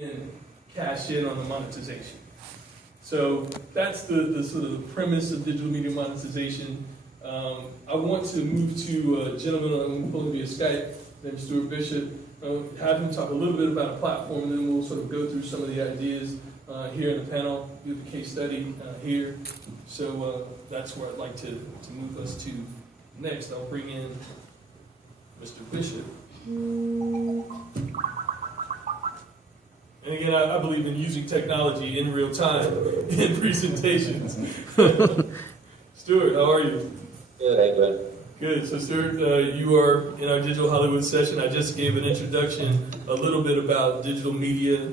and cash in on the monetization. So that's the sort of the premise of digital media monetization. I want to move to a gentleman I'm pulling via Skype named Stuart Bishop, have him talk a little bit about a platform, and then we'll sort of go through some of the ideas here in the panel, do the case study here. So that's where I'd like to move us to next. I'll bring in Mr. Bishop. And again, I believe in using technology in real time in presentations. Stuart, how are you? Good, how you doing? Good. So, Stuart, you are in our Digital Hollywood session. I just gave an introduction, a little bit about digital media,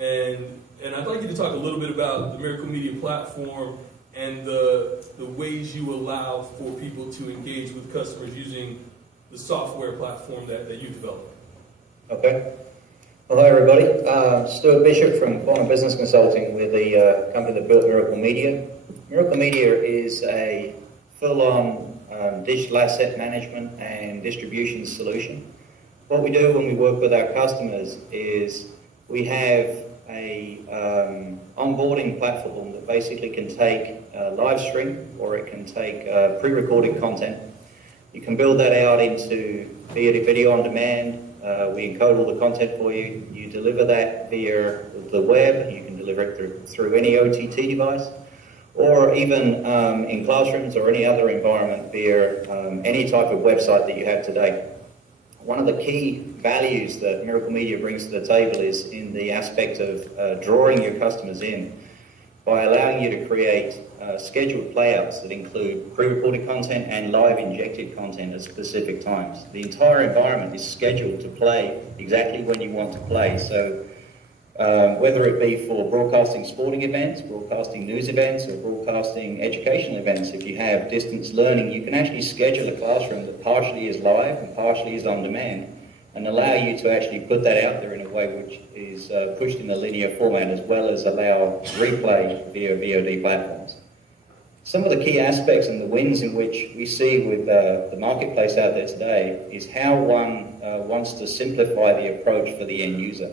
and I'd like you to talk a little bit about the Miracle Media platform and the ways you allow for people to engage with customers using the software platform that you developed. Okay. Well, hi everybody. Stuart Bishop from Quantum Business Consulting. We're the company that built Miracle Media. Miracle Media is a full-on digital asset management and distribution solution. What we do when we work with our customers is we have a onboarding platform that basically can take live stream, or it can take pre-recorded content. You can build that out into video on demand. We encode all the content for you. You deliver that via the web. You can deliver it through any OTT device, or even in classrooms or any other environment via any type of website that you have today. One of the key values that Miracle Media brings to the table is in the aspect of drawing your customers in by allowing you to create scheduled playouts that include pre-recorded content and live injected content at specific times. The entire environment is scheduled to play exactly when you want to play. So whether it be for broadcasting sporting events, broadcasting news events, or broadcasting educational events, if you have distance learning, you can actually schedule a classroom that partially is live and partially is on demand, and allow you to actually put that out there in a way which is pushed in a linear format, as well as allow replay via VOD platforms. Some of the key aspects and the wins in which we see with the marketplace out there today is how one wants to simplify the approach for the end user.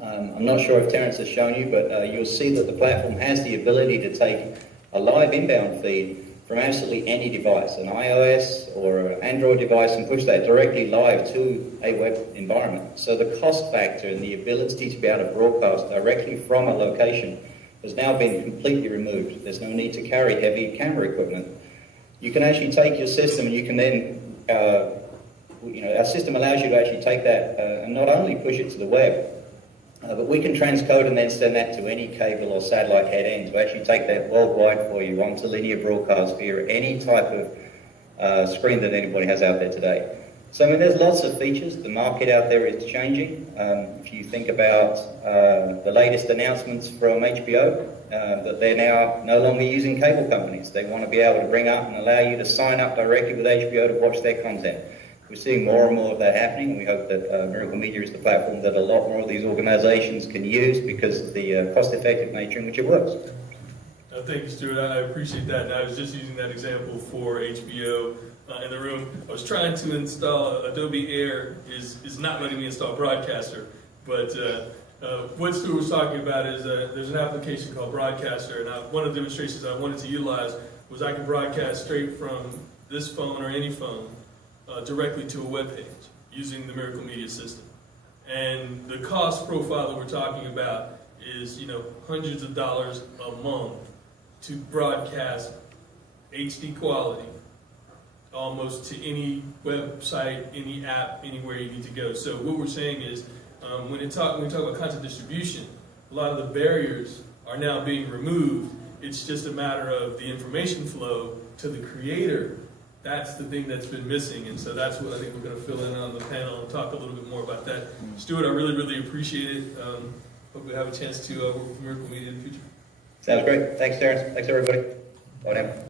I'm not sure if Terrence has shown you, but you'll see that the platform has the ability to take a live inbound feed from absolutely any device, an iOS or an Android device, and push that directly live to a web environment. So the cost factor and the ability to be able to broadcast directly from a location has now been completely removed. There's no need to carry heavy camera equipment. You can actually take your system, and you can then, our system allows you to actually take that and not only push it to the web, but we can transcode and then send that to any cable or satellite head end to actually take that worldwide for you onto linear broadcast via any type of screen that anybody has out there today. So I mean, there's lots of features. The market out there is changing. If you think about the latest announcements from HBO, that they're now no longer using cable companies. They want to be able to bring up and allow you to sign up directly with HBO to watch their content. We're seeing more and more of that happening, and we hope that Miracle Media is the platform that a lot more of these organizations can use because of the cost-effective nature in which it works. Thank you, Stuart. I appreciate that. And I was just using that example for HBO in the room. I was trying to install Adobe Air, is not letting me install Broadcaster, but what Stuart was talking about is there's an application called Broadcaster, and one of the demonstrations I wanted to utilize was I can broadcast straight from this phone or any phone directly to a web page using the Miracle Media system. And the cost profile that we're talking about is, hundreds of dollars a month to broadcast HD quality almost to any website, any app, anywhere you need to go. So what we're saying is, when we talk about content distribution, a lot of the barriers are now being removed. It's just a matter of the information flow to the creator. That's the thing that's been missing, and so that's what I think we're going to fill in on the panel and talk a little bit more about that. Stuart, I really, really appreciate it. Hope we have a chance to work with Miracle Media in the future. Sounds great. Thanks, Terrence. Thanks, everybody. Bye now.